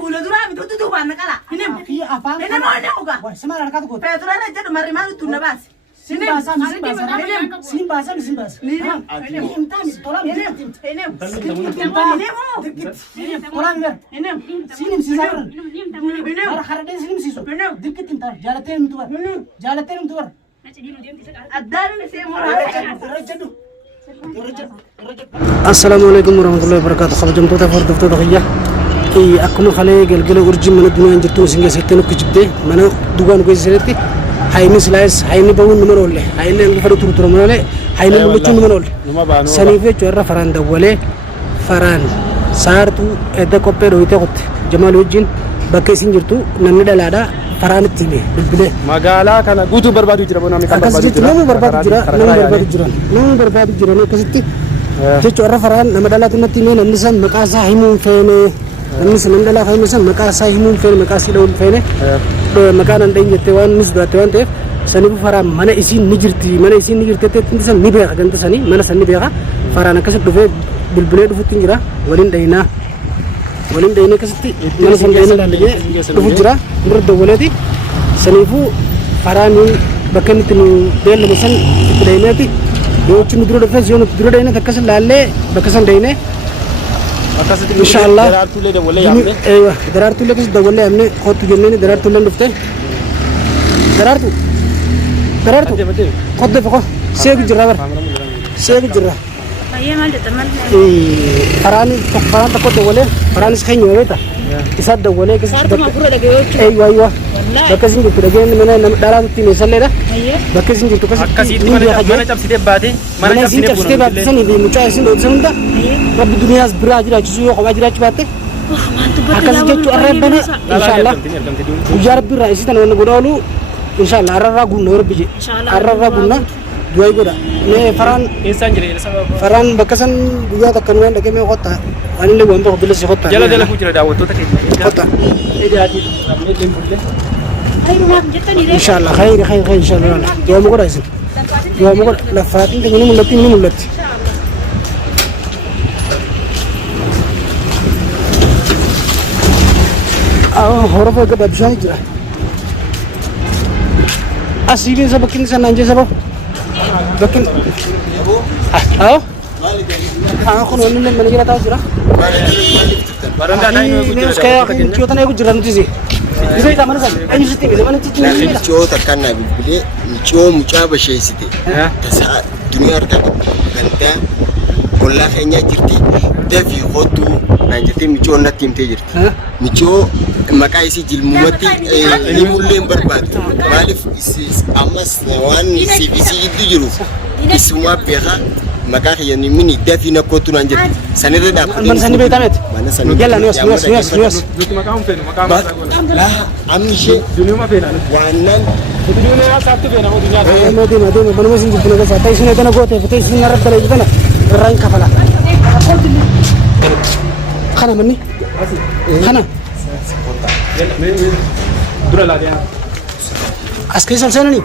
فول درام تدو وانا كلا هنم في أفهم هنم ما نوقع سمع لك هذا قط بيتنا نجد مريمان تونباس سيمباسا سيمباسا هنم تامي طلع هنم طلع هنم سينم سيزار أنا خردين سينم سيزو دكت أنت جالتين متور الدار نسيمو السلام عليكم ورحمة الله وبركاته خبجم توتا فرد توتا خيا أكون خليه قل أرجع من الدنيا جرتون سينجا سيتنو كجبته من دوغان كويس سيرتي هاي مسلايس هاي نبون نمرولة هاي نفرد تور نمرولة هاي نبلشون نمرولة سنيفة جورا فران دولة فران سارتو إذا كوبر ويته قط جمال وجين بكيسين جرتو نمني دلادا فران التيمي بالبلة مقالة كان قوتو بربادو جرا بنا مكان بربادو جرا نكستي جورا فران نمدلات التيمي نمسن مكاسا هيمون فيني نمسن نمدلا هيمسن مكاسا هيمون فين مكاسي دول فيني مكان عندي جتوان نسبة توان تف سنيب فران mana isin nijirti tindisan nibega ganta sani mana sani bega farana kasat dufe bilbile dufu tingira walin dayna kasati mana san dayna dalje dufu jira mur dawlati sanifu farani bakani tinu del masan daynati yochu nudro dufe zion nudro dayna takasal lalle bakasan dayne إن شاء الله أيوة درارتو لك دولة أمني خط جنني درارتو لين دفته درارتو خد فوق سيق جرا أيه مال تمام فراني تقول دولة فراني سخين يوميتا كساد دولة أيوة بكسين جت لجين من دارات تيني سلرة بكسين جت كسيت mana cap setiap bati mana setiap bati sini di muncul sini di sana رب الدنيا براجل أجسوا خواجر أجباته أكاسي جت أربعة إن شاء الله وجارب الرئيس تنا ونقولوا إن شاء الله أررغونا ربيجي أررغونا دوائي كذا نه فران بكسان دنيا تكنوان لكن ما خطة أنا اللي وانبه بلس خطة جلا كوجرا داو تو تكيد خطة إن شاء الله خير إن شاء الله دوام كذا إنسان دوام كذا لفاتين تجيني ملتي هرب ke babshan jira asili sa bakin sa nanje sa bakin ako no nila manajira tayo jira baranda na ino gujira kaya chota na gujira nutisi isa ita mana sa ayo siti mana titi chota kanna bibile mucha bashe siti tasa dunia arta ganta kolla khenya jirti defi khotu nanjete micho na timte jirti micho makaisi jilmumati limulle barbadu malif amas wan cvc dijiru isma beha makah yani mini defi na kotu nanjete sanede da man sani betamet mana sani yalla nios makam fen makam la amshe dunia ma fen wanan dunia sabtu fen ho dunia modi banu mesin jitna ka sa taisne tana gote taisne narab dala jitna ran kafala خنا مني خنا dura la dia اسكي سلسلني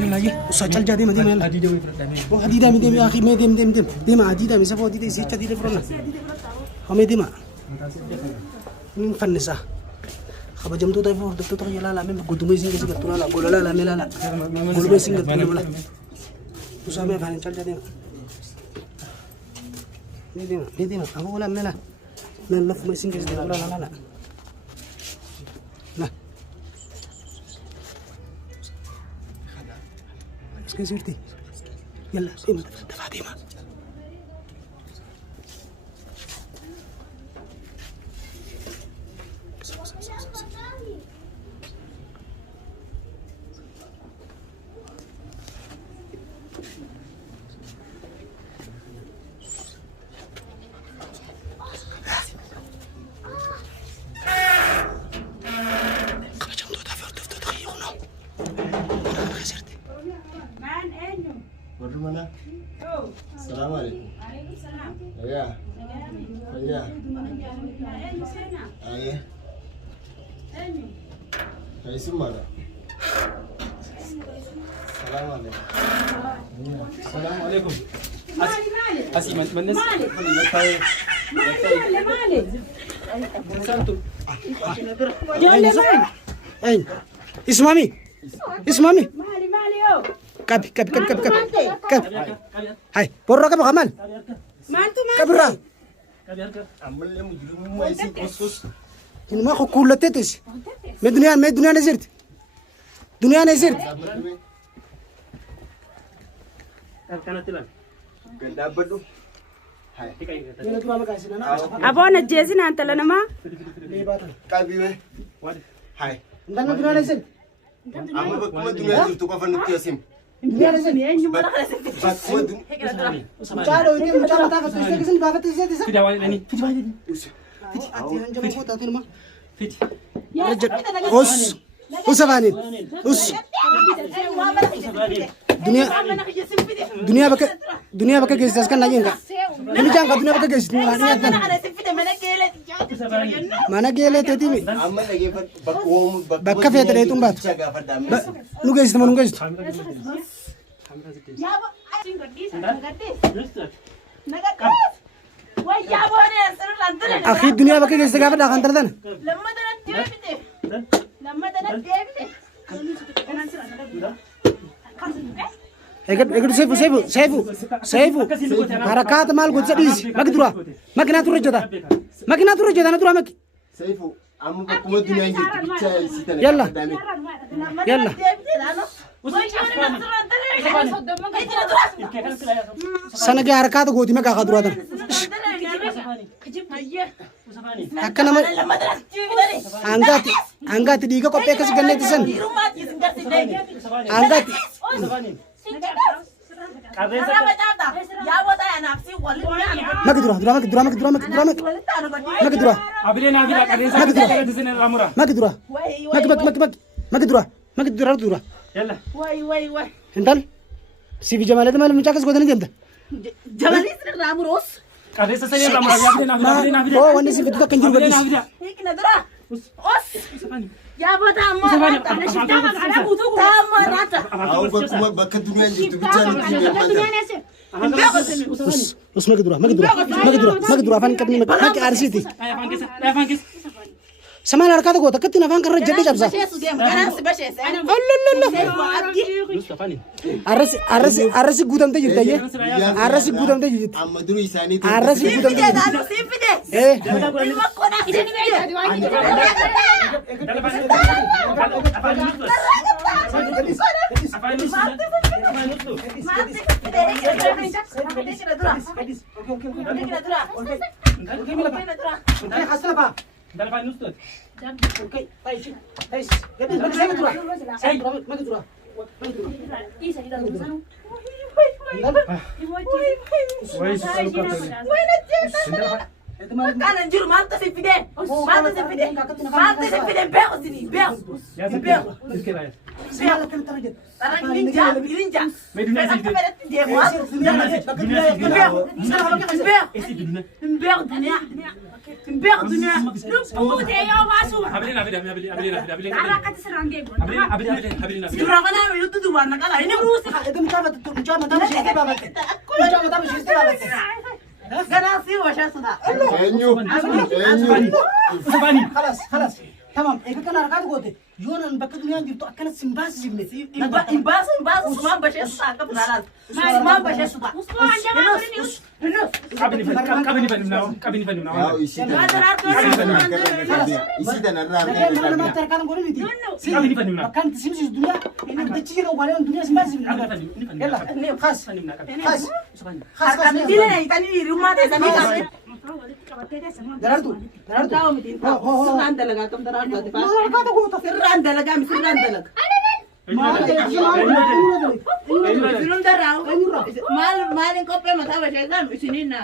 يلا يجي وسجل جادي مدي مال حديده مدي يا اخي مدي ما حديده مسافه حديده سي حديده فرنا هم دي ما من فنسا خبا جمتو تاي فور دكتور يلا لا من قدومي سين كسي كتنا لا قول لا قول سين كتنا ولا وسامي فان چل جادي مدي ما ابو ولا ملا لا في سين كسي لا لا اسكي سيرتي يلا سيما فاطمه السلام عليكم. وعليكم السلام. يا. يا. أيه. أيه. اسمه هذا. السلام عليكم. السلام عليكم. أسي من مالك أين اسمامي كابي هاي برا كابو كمال كبرا عمل مجرم ما يصير قصص إنه ما خو كل تتش ما دنيا نزرت قد بدو هاي أبونا جيزين أنت لنا ما كابي هاي عندنا دنيا نزرت أما بكم دنيا زرتوا كفن نتياسم دنيا نزرت بكم دنيا مشارو إني مشارو تاعك تستيقظ بابا تيجي في دواء لاني أتيان جمع فوت أتين ما رجع أس فانين أس دنيا بك جيس كان ناجين كا ini jangan dunia baka guys mana gele tadi mi أما لقي بكم bakka fete dai tumbat nu guys teman nu guys akhir dunia baka guys gak pada kantor dan Ekor sefu. Harakat mal gue sedis. Makin atur aja natura mak. سيفو أما بكم دنيا زرتوا بتشاي سيتنا يلا sana ke harakat goti mak kakak dura dan. Akan nama angkat diga kok pekas ganne tisan. Angkat. Makidura. abile na vida kadesa kadesa ramura Makidura. yalla Ental. Si bijamale teman mencakas gua tadi janda. Jamali sir Ramuros. kadesa saya ramura abile na vida Oh, wani si betul kanjur gadis. Hikna dura. Os. usapani Ya bota amma rata na shifta ka kana butu ko. Amma rata. أو بكم بك دنيا زرتوا بتشاي Us makidura afan kabni mak arsiti. ay fangis Sama harakat gua taketin afan karena jadi jabsa. Shesu game kana si bashe sai. usapani Arasi gudam teh jirta ye. Arasi gudam teh jirta. أما درو إنساني Arasi gudam teh jirta. Sifide. Kanan juru manta sifide. Beo sini, beo. Irinja. medina خلاص تمام إذا كان هركات قوتي يونان بكتب ميان جبتو أكلت سمباس جبني إمباس سمان بشي ساعة كبرالات سمان بشي ساعة kabini fani na أو إسيتنا أنا ما تركان قولي ميتي kabini fani na كان تسمع الدنيا إنك تجي لو بالي الدنيا سمباس جبني يلا خلاص harkana dile na itani rumah desa ni kasi درارتو tahu mitin sirran dalaga tom darartu ati pas sirran dalaga sirran darau mal en kope mata ba shaytan isinin na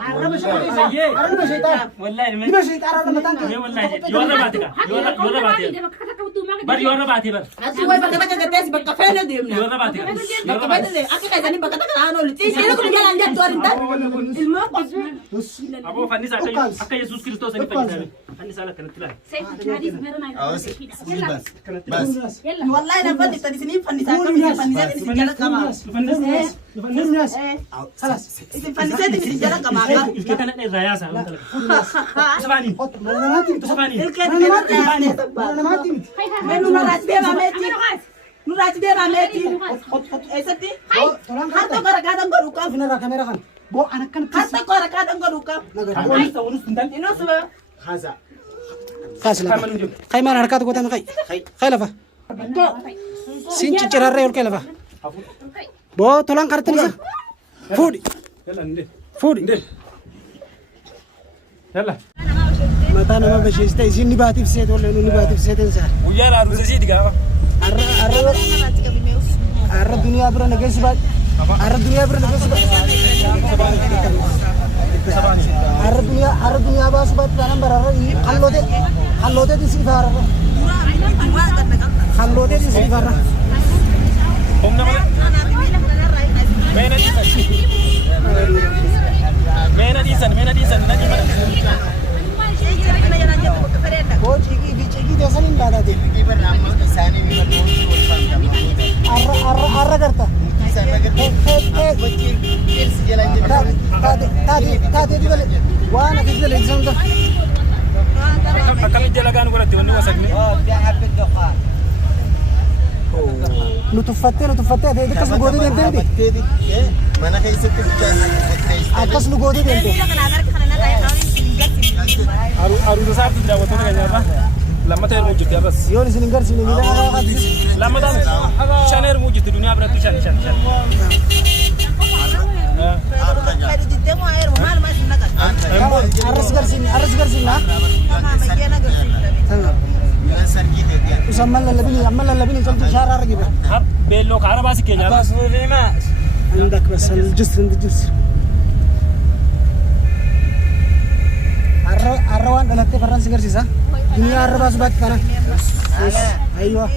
wallahi لما شيء تعرف لما تنكر wallahi yola batika Bar yoo irra baatee bar. Ati way bakka takka gattees bakka feene deemna. Yoo irra baatee bar. Bakka feene akka kaysanii bakka takka aan oolu. Ciisee kun jalaan jettu arintan. Ilmoo Aboo fannisaa akka Yesuus Kiristoos inni fayyadame. Fannisaa lakkanatti laala. wallahi na fannisan isinii fannisaa akka fannisaa isin jala qamaa. Isin fannisaa isin jala qamaa. Ilkee kana irraa yaasaa. Safaanii. Safaanii. Ilkee kana irraa yaasaa. Menu nuraas deemaa meetii. Nuraas deemaa meetii. Eessatti? Harta qoraqaadhaan godhuu qabu. Finarraa kameeraa kan. Boo an akkan Harta qoraqaadhaan godhuu qabu. Inus Kai mana harkaa tokko ta'an kai lafa. Siin ciccirarree ol kai lafa. Boo tolaan qarxin isa. Fuudhi. Fuudhi. Yalla. Mataa nama basheessita isin ni baatiif seet olle ni baatiif seetan saa. Guyyaa laaruusa siiti gaafa. Arra duniyaa bira nageessi baat. Arra duniyaa bira nageessi baat. Arra duniyaa baasu baat tanan bararra halloote disi ifaarra. Halloote disi ifaarra. Humna malee. Meena dhiisan. Nani mana. Boo ciqii teessan hin baataate. Arra garta. Taatee dibale waan ati dibale ibsan ta'a. Akkamitti dalagaan godhatte wanni wasaqni. Nu tuffattee ati akkas nu gootee deemtee mana keessatti akkas nu gootee deemtee. Aruusa isaatti daawwattoota keenyarra lammata hirmuu jirti arras. Yoon isin hin garsiine miidhaa qabaatu. Lammataan shan hirmuu jirti duniyaa biratti shan. Arras garsiine. Usan amman lallabini calti shaaraa argina. Beelloo kaara baasi keenyarra. Andak bas jus. Arra waan dhalattee farraan si garsiisa. Duniyaa arra baasu baatti kana. Ayyoo.